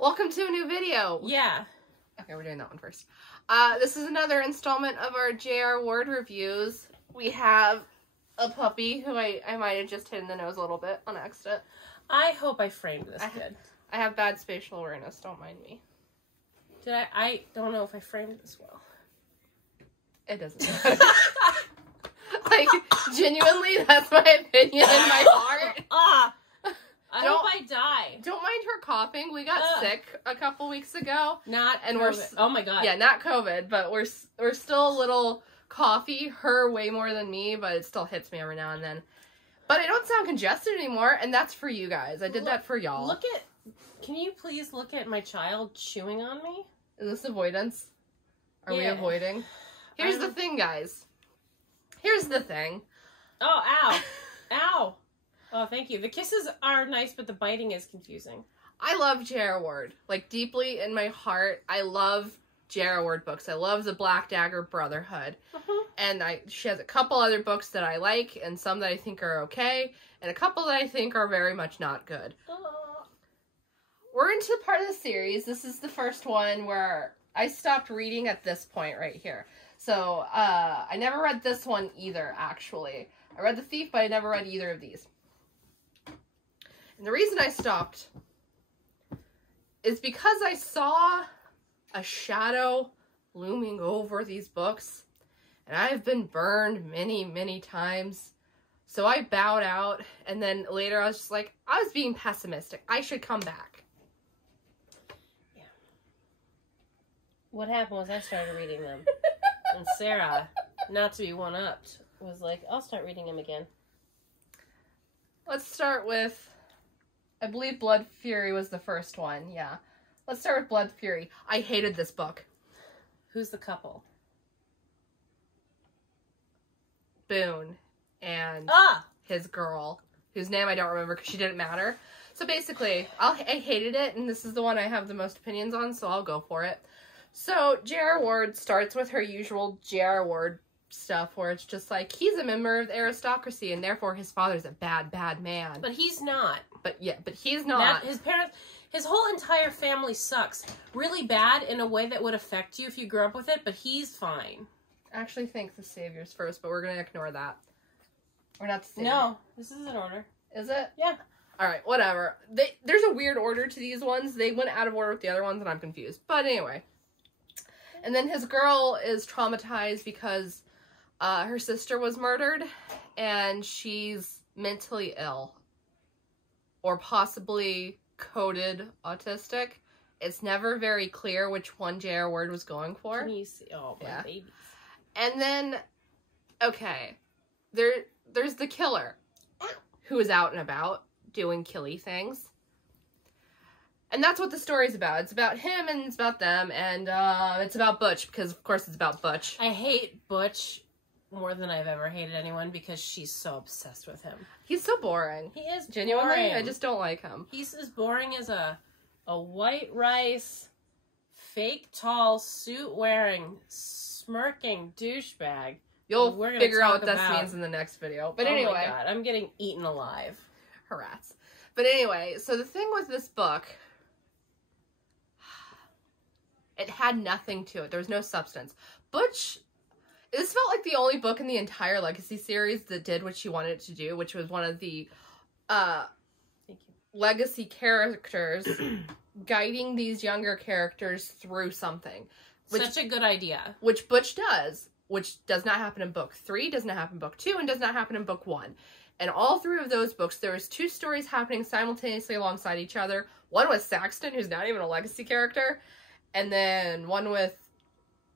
Welcome to a new video. Yeah. Okay, we're doing that one first. This is another installment of our J.R. Ward reviews. We have a puppy who I might have just hit in the nose a little bit on accident. I hope I framed this good. I have bad spatial awareness, don't mind me. Did I don't know if I framed this well. It doesn't matter. Like, genuinely, that's my opinion in my heart. I hope I die. Don't mind her coughing. We got sick a couple weeks ago. Not and COVID. Oh my god. Yeah, not COVID, but we're still a little coughy. Her way more than me, but it still hits me every now and then. But I don't sound congested anymore, and that's for you guys. I did that for y'all. Can you please look at my child chewing on me? Is this avoidance? Are we avoiding? Here's the thing, guys. Here's the thing. Oh, ow. Ow. Oh, thank you. The kisses are nice, but the biting is confusing. I love J.R. Ward. Like, deeply in my heart, I love J.R. Ward books. I love the Black Dagger Brotherhood. And she has a couple other books that I like, and some that I think are okay, and a couple that I think are very much not good. We're into the part of the series. This is the first one where I stopped reading at this point right here. So, I never read this one either, actually. I read The Thief, but I never read either of these. And the reason I stopped is because I saw a shadow looming over these books, and I've been burned many, many times. So I bowed out, and then later I was just like, I was being pessimistic. I should come back. Yeah. What happened was I started reading them. And Sarah, not to be one-upped, was like, I'll start reading them again. Let's start with, I believe Blood Fury was the first one, yeah. Let's start with Blood Fury. I hated this book. Who's the couple? Boone and his girl, whose name I don't remember because she didn't matter. So basically, I hated it, and this is the one I have the most opinions on, so I'll go for it. So, J.R. Ward starts with her usual J.R. Ward stuff, where it's just like, he's a member of the aristocracy, and therefore his father's a bad, bad man. But he's not. But he's not. His parents, his whole entire family sucks. Really bad in a way that would affect you if you grew up with it, but he's fine. I actually think the Saviors first, but we're going to ignore that. We're not the Savior. No, this is in order. Is it? Yeah. Alright, whatever. There's a weird order to these ones. They went out of order with the other ones, and I'm confused. But anyway. And then his girl is traumatized because her sister was murdered, and she's mentally ill. Or possibly coded autistic. It's never very clear which one J.R. Ward was going for. Can you see? Oh, my babies. And then, okay, there's the killer, who is out and about doing killy things. And that's what the story's about. It's about him, and it's about them, and it's about Butch, because of course it's about Butch. I hate Butch more than I've ever hated anyone, because she's so obsessed with him. He's so boring. He is genuinely boring. I just don't like him. He's as boring as a white rice, fake tall, suit-wearing, smirking douchebag. You'll figure out what that means in the next video. But anyway. Oh my god, I'm getting eaten alive. Harass. But anyway, so the thing with this book, it had nothing to it. There was no substance. Butch, this felt like the only book in the entire Legacy series that did what she wanted it to do, which was one of the Legacy characters guiding these younger characters through something. Such a good idea. Which Butch does, which does not happen in book 3, does not happen in book 2, and does not happen in book 1. And all 3 of those books, there was 2 stories happening simultaneously alongside each other. One with Saxton, who's not even a Legacy character, and then one with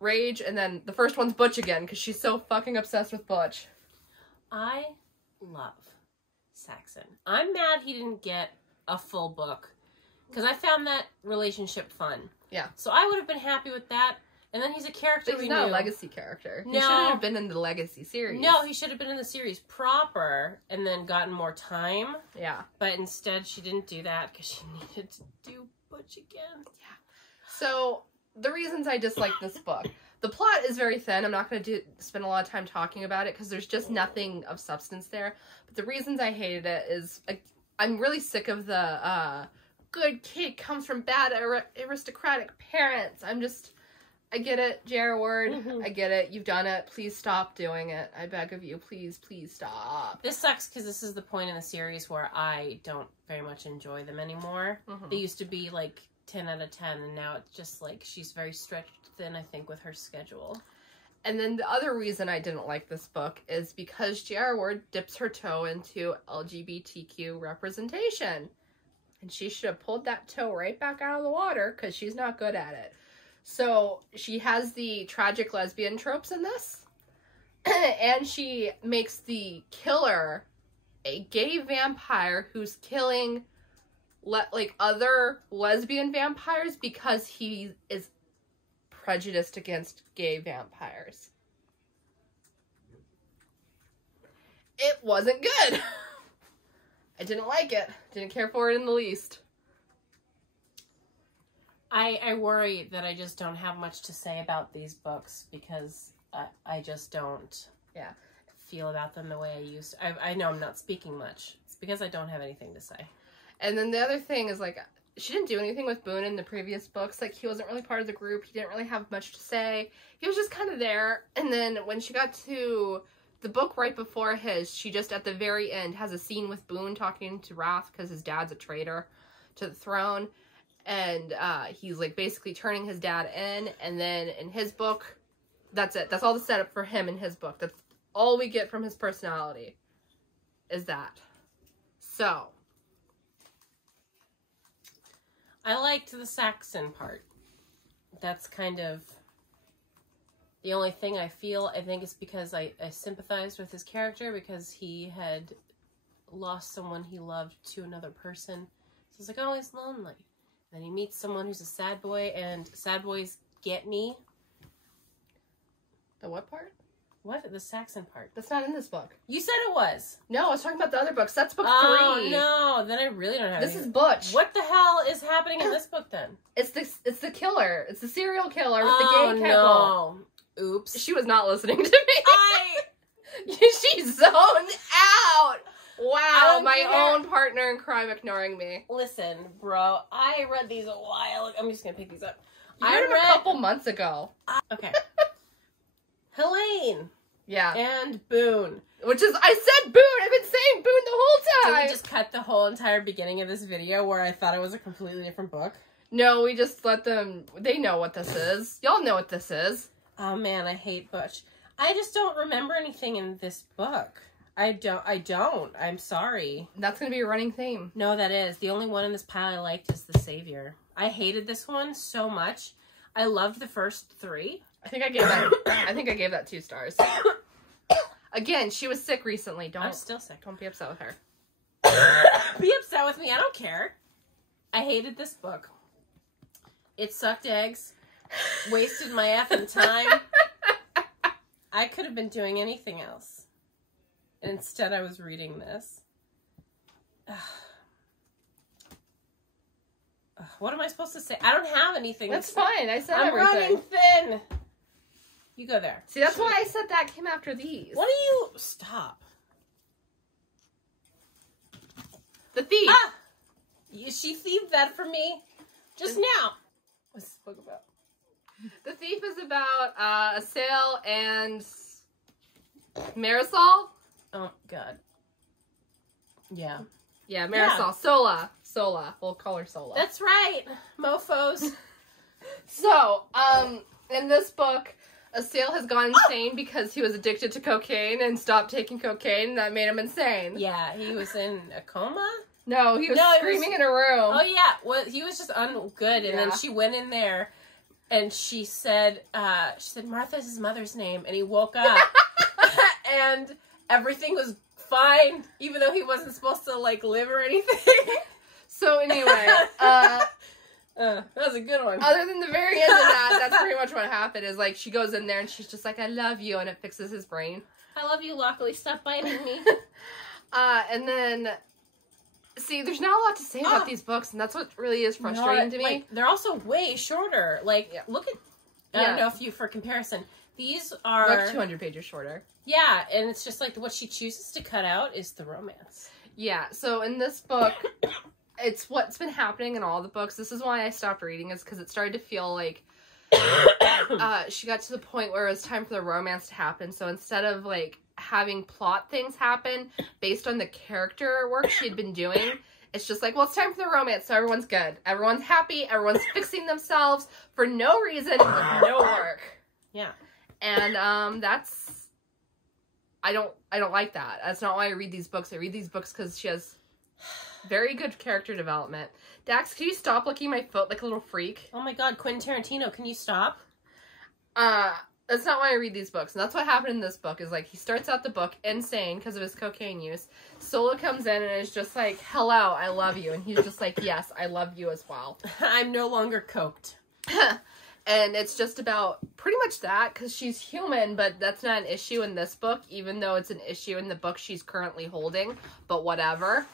Rage, and then the first one's Butch again, because she's so fucking obsessed with Butch. I love Saxon. I'm mad he didn't get a full book, because I found that relationship fun. Yeah. So I would have been happy with that. And then he's a character but he's not a Legacy character. No. He shouldn't have been in the Legacy series. No, he should have been in the series proper and then gotten more time. Yeah. But instead she didn't do that because she needed to do Butch again. Yeah. So, the reasons I dislike this book. The plot is very thin. I'm not going to spend a lot of time talking about it because there's just nothing of substance there. But the reasons I hated it is, I'm really sick of the good kid comes from bad aristocratic parents. I get it, J.R. Ward. I get it. You've done it. Please stop doing it. I beg of you. Please, please stop. This sucks because this is the point in the series where I don't very much enjoy them anymore. They used to be like 10 out of 10, and now it's just like she's very stretched thin, I think, with her schedule. And then the other reason I didn't like this book is because J.R. Ward dips her toe into LGBTQ representation. And she should have pulled that toe right back out of the water because she's not good at it. So she has the tragic lesbian tropes in this. And she makes the killer a gay vampire who's killing other lesbian vampires because he is prejudiced against gay vampires. It wasn't good. I didn't like it. Didn't care for it in the least. I worry that I just don't have much to say about these books because I just don't feel about them the way I used to. I know I'm not speaking much. It's because I don't have anything to say. And then the other thing is, like, she didn't do anything with Boone in the previous books. Like, he wasn't really part of the group. He didn't really have much to say. He was just kind of there. And then when she got to the book right before his, she just, at the very end, has a scene with Boone talking to Wrath because his dad's a traitor to the throne. And he's, like, basically turning his dad in. And then in his book, that's it. That's all the setup for him in his book. That's all we get from his personality is that. So. I liked the Saxon part. That's kind of the only thing I feel. I think it's because I sympathized with his character because he had lost someone he loved to another person. So it's like, oh, he's lonely. Then he meets someone who's a sad boy, and sad boys get me. The what part? What? The Saxon part. That's not in this book. You said it was. No, I was talking about the other books. That's book 3. Oh, no. Then I really don't have This is Butch. What the hell is happening in this book, then? It's the killer. It's the serial killer with the gay couple. No. Oops. She was not listening to me. She's zoned out. Wow, my own partner in crime ignoring me. Listen, bro, I read these a while ago. I'm just going to pick these up. I read them a couple months ago. Okay. Helene. Yeah. And Boone. Which is, I said Boone. I've been saying Boone the whole time. Did we just cut the whole entire beginning of this video where I thought it was a completely different book? No, we just let them, they know what this is. Y'all know what this is. Oh man, I hate Butch. I just don't remember anything in this book. I don't. I'm sorry. That's going to be a running theme. No, that is. The only one in this pile I liked is The Savior. I hated this one so much. I loved the first 3. I think I gave that 2 stars. Again, she was sick recently. I'm still sick. Don't be upset with her. Be upset with me. I don't care. I hated this book. It sucked eggs. Wasted my effing time. I could have been doing anything else. And instead I was reading this. What am I supposed to say? I don't have anything. That's fine. I said I'm everything. running thin. You go there. See, that's why I said that came after these. What do you... Stop. The Thief. Ah! She thieved that from me just now. What's this book about? The Thief is about Assail and Marisol. Oh, God. Yeah. Yeah, Marisol. Yeah. Sola. We'll call her Sola. That's right. Mofos. So, in this book, Assail has gone insane because he was addicted to cocaine and stopped taking cocaine, and that made him insane. Yeah, he was in a coma? No, he was screaming in a room. Oh, yeah. Well, he was just ungood, and then she went in there, and she said, Martha's his mother's name, and he woke up, and everything was fine, even though he wasn't supposed to, like, live or anything. So, anyway, that was a good one. Other than the very end of that, that's pretty much what happened, is, like, she goes in there, and she's just like, I love you, and it fixes his brain. I love you, Lockley. Stop biting me. And then... See, there's not a lot to say about these books, and that's what really is frustrating to me. Like, they're also way shorter. Like, look at... I don't know if you... For comparison, these are... Like 200 pages shorter. Yeah, and it's just like what she chooses to cut out is the romance. Yeah, so in this book, it's what's been happening in all the books. This is why I stopped reading, is because it started to feel like she got to the point where it was time for the romance to happen. So instead of like having plot things happen based on the character work she'd been doing, it's just like, well, it's time for the romance, so everyone's good. Everyone's happy. Everyone's fixing themselves for no reason with no work. Yeah. And I don't like that. That's not why I read these books. I read these books because she has very good character development. Dax, can you stop licking my foot like a little freak? Oh my god, Quentin Tarantino, can you stop? That's not why I read these books. And that's what happened in this book, is like, he starts out the book insane because of his cocaine use. Solo comes in and is just like, hello, I love you. And he's just like, yes, I love you as well. I'm no longer coked. And it's just about pretty much that, because she's human, but that's not an issue in this book, even though it's an issue in the book she's currently holding, but whatever.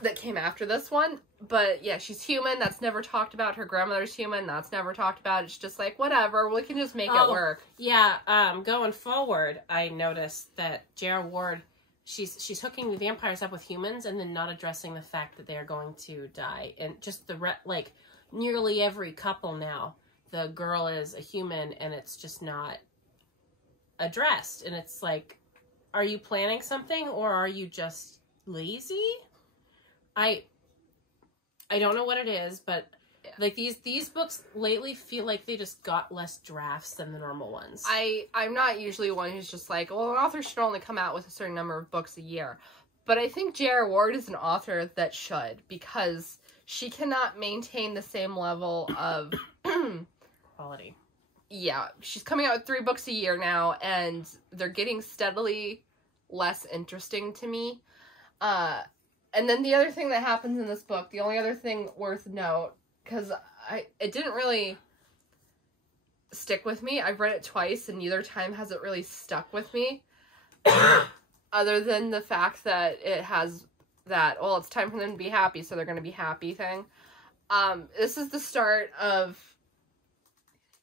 That came after this one. But yeah, she's human. That's never talked about. Her grandmother's human. That's never talked about. It's just like, whatever. We can just make it work. Yeah, going forward, I noticed that J.R. Ward, she's hooking the vampires up with humans and then not addressing the fact that they are going to die. And just like, nearly every couple now, the girl is a human and it's just not addressed. And it's like, are you planning something or are you just lazy? I don't know what it is, but yeah. Like these books lately feel like they just got less drafts than the normal ones. I'm not usually one who's just like, well, an author should only come out with a certain number of books a year. But I think J.R. Ward is an author that should, because she cannot maintain the same level of quality. Yeah, she's coming out with 3 books a year now, and they're getting steadily less interesting to me. And then the other thing that happens in this book, the only other thing worth note, because it didn't really stick with me. I've read it twice, and neither time has it really stuck with me. Other than the fact that it has that, well, it's time for them to be happy, so they're going to be happy thing. This is the start of...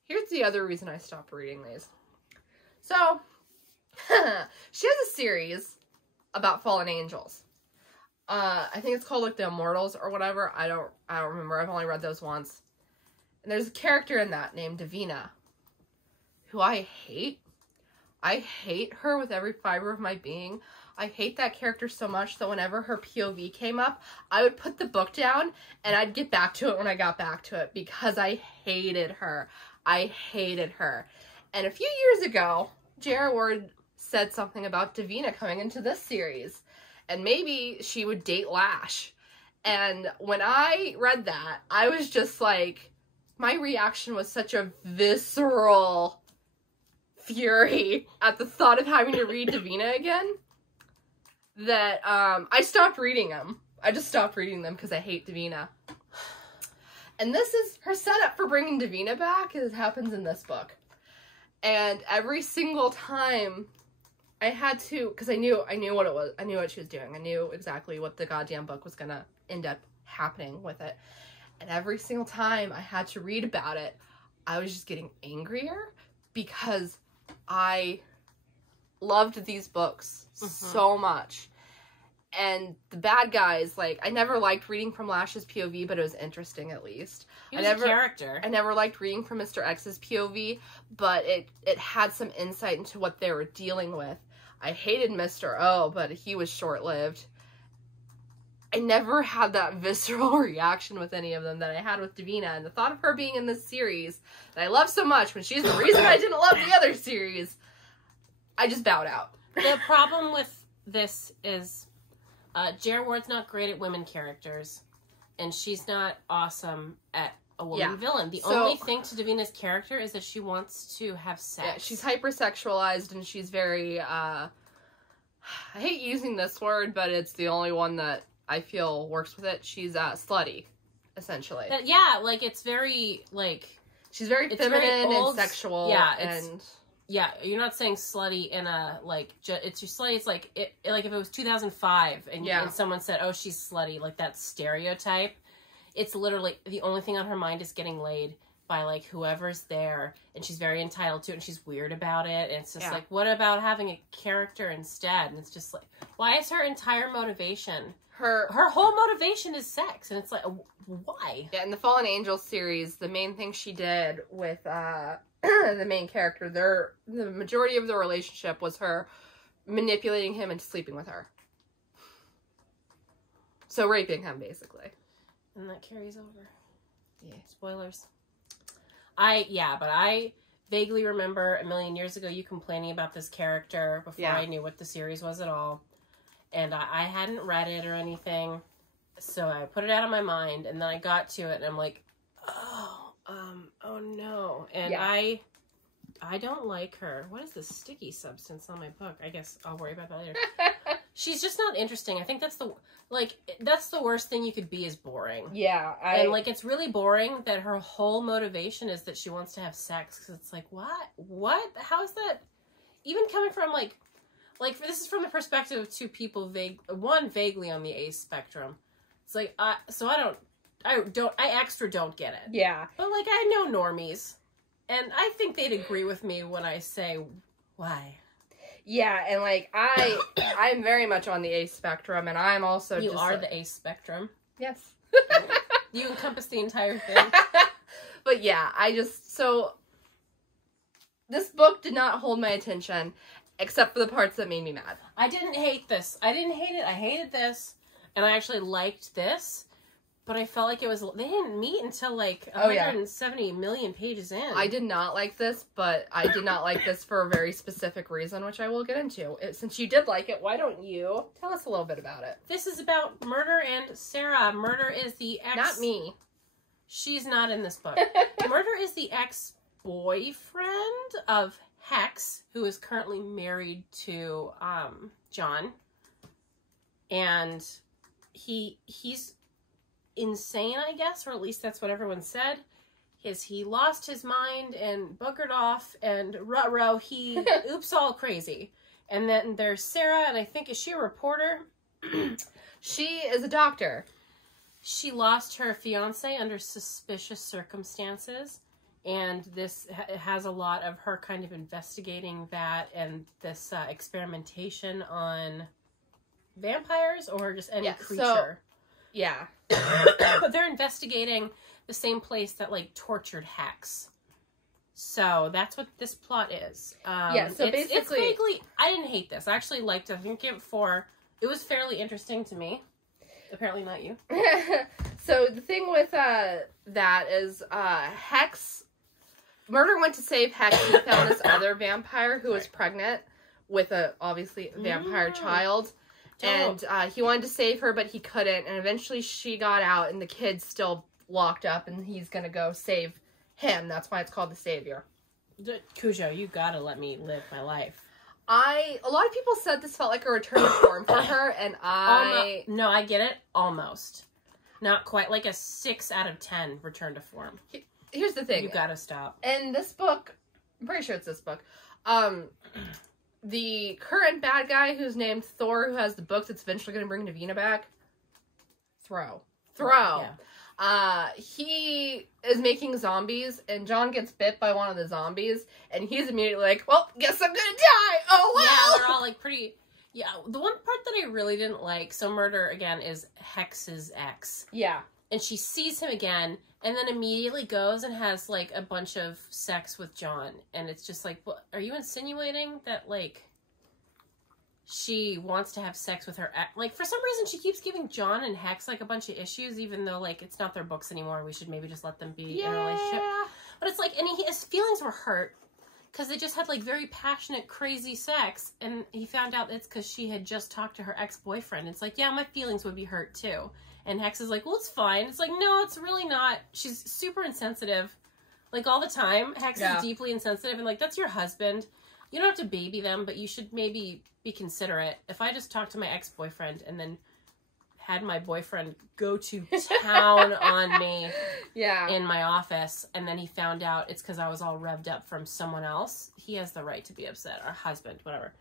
Here's the other reason I stopped reading these. So, she has a series about fallen angels. I think it's called like the Immortals or whatever. I don't remember. I've only read those once. And there's a character in that named Davina, who I hate. I hate her with every fiber of my being. I hate that character so much that whenever her POV came up, I would put the book down and I'd get back to it when I got back to it, because I hated her. I hated her. And a few years ago, J.R. Ward said something about Davina coming into this series. And maybe she would date Lash. And when I read that, I was just like, my reaction was such a visceral fury at the thought of having to read Davina again, that I stopped reading them. I just stopped reading them because I hate Davina. And this is her setup for bringing Davina back. It happens in this book. And every single time I had to, because I knew what it was. I knew what she was doing. I knew exactly what the goddamn book was going to end up happening with it. And every single time I had to read about it, I was just getting angrier, because I loved these books so much. And the bad guys, like, I never liked reading from Lash's POV, but it was interesting at least. He was a character. I never liked reading from Mr. X's POV, but it had some insight into what they were dealing with. I hated Mr. O, but he was short-lived. I never had that visceral reaction with any of them that I had with Davina, and the thought of her being in this series that I love so much, when she's the reason I didn't love the other series, I just bowed out. The problem with this is J.R. Ward's not great at women characters, and she's not awesome at a woman villain. The only thing to Davina's character is that she wants to have sex. Yeah, she's hypersexualized, and she's very, I hate using this word, but it's the only one that I feel works with it. She's slutty, essentially. Yeah, like, it's very, like... She's very feminine and sexual. Yeah, and... Yeah, you're not saying slutty in a, like, it's just slutty, it's like, like if it was 2005 and someone said, oh, she's slutty, like that stereotype, it's literally, the only thing on her mind is getting laid, by, like, whoever's there, and she's very entitled to it, and she's weird about it, and it's just Yeah. like, what about having a character instead? And it's just like, why is her entire motivation... Her whole motivation is sex, and it's like, why? Yeah, in the Fallen Angels series, the main thing she did with the main character, the majority of the relationship was her manipulating him into sleeping with her. So raping him, basically. And that carries over. Yeah. Spoilers. But I vaguely remember a million years ago you complaining about this character before I knew what the series was at all. And I hadn't read it or anything, so I put it out of my mind, and then I got to it, and I'm like, oh no. And I don't like her. What is this sticky substance on my book? I guess I'll worry about that later. She's just not interesting. I think that's the worst thing you could be is boring. Yeah. And, like, it's really boring that her whole motivation is that she wants to have sex, because it's like, what? How is that? Even coming from, like, this is from the perspective of two people one vaguely on the ace spectrum. It's like, I extra don't get it. Yeah. But, like, I know normies, and I think they'd agree with me when I say, why? Yeah, and, like, I'm very much on the ace spectrum, and I'm also You are the ace spectrum. Yes. You encompass the entire thing. But, yeah, so, this book did not hold my attention, except for the parts that made me mad. I didn't hate this. I didn't hate it. I hated this. And I actually liked this. But I felt like they didn't meet until, like, 170 million pages in. I did not like this, but I did not like this for a very specific reason, which I will get into. Since you did like it, why don't you tell us a little bit about it? This is about Murder and Sarah. Murder is the ex... Not me. She's not in this book. Murder is the ex-boyfriend of Hex, who is currently married to John, and he's insane, I guess, or at least that's what everyone said. He lost his mind and buggered off, and ruh-roh, he oops all crazy. And then there's Sarah, and I think, is she a reporter? She is a doctor. She lost her fiance under suspicious circumstances. And this has a lot of her kind of investigating that and this experimentation on vampires or just any creature. But they're investigating the same place that, like, tortured Hex. So that's what this plot is. So basically... It's vaguely... I didn't hate this. I actually liked it. I think it was fairly interesting to me. Apparently not you. So the thing with that is Hex... Murder went to save Hex and found this other vampire who was pregnant with a, obviously, vampire child. And he wanted to save her, but he couldn't. And eventually she got out, and the kid's still locked up, and he's going to go save him. That's why it's called The Savior. Cujo, you gotta let me live my life. A lot of people said this felt like a return to form for her, and No, I get it. Almost. Not quite. Like a 6 out of 10 return to form. Here's the thing. You gotta stop. In this book, I'm pretty sure it's this book, the current bad guy who's named Thor, who has the book that's eventually going to bring Navina back, Throw. Yeah. He is making zombies, and John gets bit by one of the zombies, and he's immediately like, well, guess I'm gonna die! Oh, well! Yeah, they're all, like, pretty... Yeah, the one part that I really didn't like, so Murder, again, is Hex's ex. Yeah. And she sees him again, and then immediately goes and has, like, a bunch of sex with John. And it's just like, what, are you insinuating that, like, she wants to have sex with her ex? Like, for some reason, she keeps giving John and Hex, like, a bunch of issues, even though, like, it's not their books anymore. We should maybe just let them be in a relationship. But it's like, and his feelings were hurt, because they just had, like, very passionate, crazy sex, and he found out it's because she had just talked to her ex-boyfriend. It's like, yeah, my feelings would be hurt, too. And Hex is like, well, it's fine. It's like, no, it's really not. She's super insensitive. Like, all the time. Hex is deeply insensitive. And, like, that's your husband. You don't have to baby them, but you should maybe be considerate. If I just talked to my ex-boyfriend and then had my boyfriend go to town on me in my office, and then he found out it's because I was all revved up from someone else, he has the right to be upset. Or husband, whatever.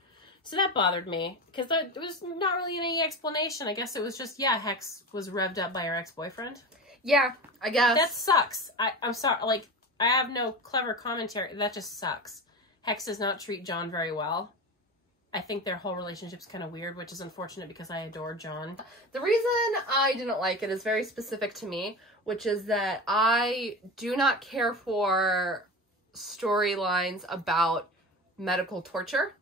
So that bothered me, because there was not really any explanation. I guess it was just, Hex was revved up by her ex-boyfriend. Yeah, I guess. That sucks. I'm sorry, like, I have no clever commentary. That just sucks. Hex does not treat John very well. I think their whole relationship's kind of weird, which is unfortunate because I adore John. The reason I didn't like it is very specific to me, which is that I do not care for storylines about medical torture.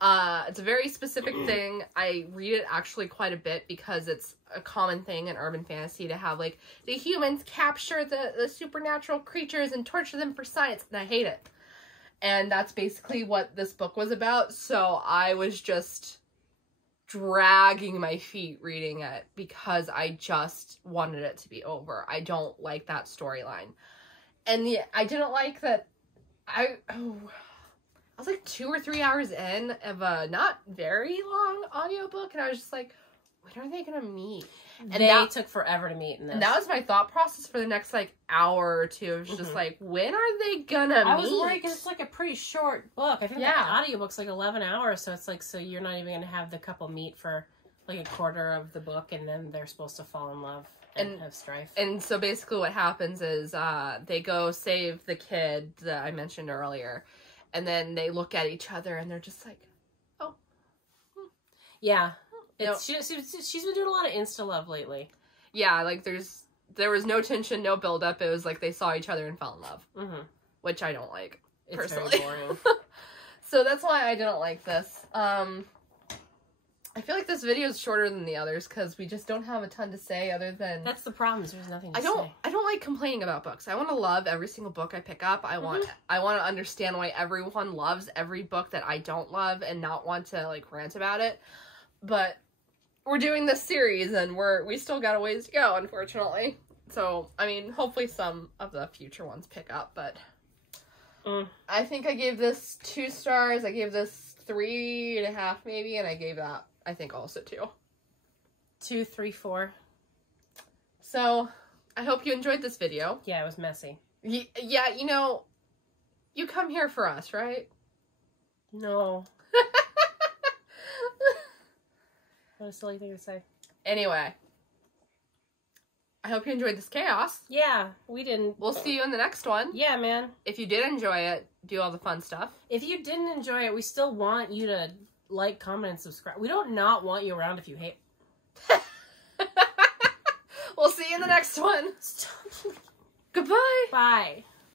It's a very specific thing. I read it actually quite a bit because it's a common thing in urban fantasy to have, like, the humans capture the supernatural creatures and torture them for science, and I hate it. And that's basically what this book was about, so I was just dragging my feet reading it because I just wanted it to be over. I don't like that storyline. And I didn't like that I was like 2 or 3 hours in of a not very long audiobook, and I was just like, when are they gonna meet? And they took forever to meet in this. And that was my thought process for the next, like, hour or two. It was just like, when are they gonna meet? I was worried because it's, like, a pretty short book. I think the audiobook's, like, 11 hours, so it's, like, so you're not even gonna have the couple meet for, like, a quarter of the book, and then they're supposed to fall in love and have strife. And so basically what happens is they go save the kid that I mentioned earlier, and then they look at each other, and they're just like, oh. Yeah. She's been doing a lot of Insta love lately. Yeah, like there was no tension, no build up. It was like they saw each other and fell in love, which I don't like personally. It's very boring. So that's why I didn't like this. I feel like this video is shorter than the others because we just don't have a ton to say other than... That's the problem, is there's nothing to say. I don't like complaining about books. I want to love every single book I pick up. I want to understand why everyone loves every book that I don't love and not want to, like, rant about it. But we're doing this series and we still got a ways to go, unfortunately. So, I mean, hopefully some of the future ones pick up, but... I think I gave this 2 stars. I gave this 3.5 maybe, and I gave that, I think, also 2. 2, 3, 4. So, I hope you enjoyed this video. Yeah, it was messy. Yeah, you know, you come here for us, right? No. What a silly thing to say. Anyway. I hope you enjoyed this chaos. Yeah, we didn't. We'll see you in the next one. Yeah, man. If you did enjoy it, do all the fun stuff. If you didn't enjoy it, we still want you to like, comment, and subscribe. We don't not want you around if you hate. We'll see you in the next one. Stop. Goodbye. Bye.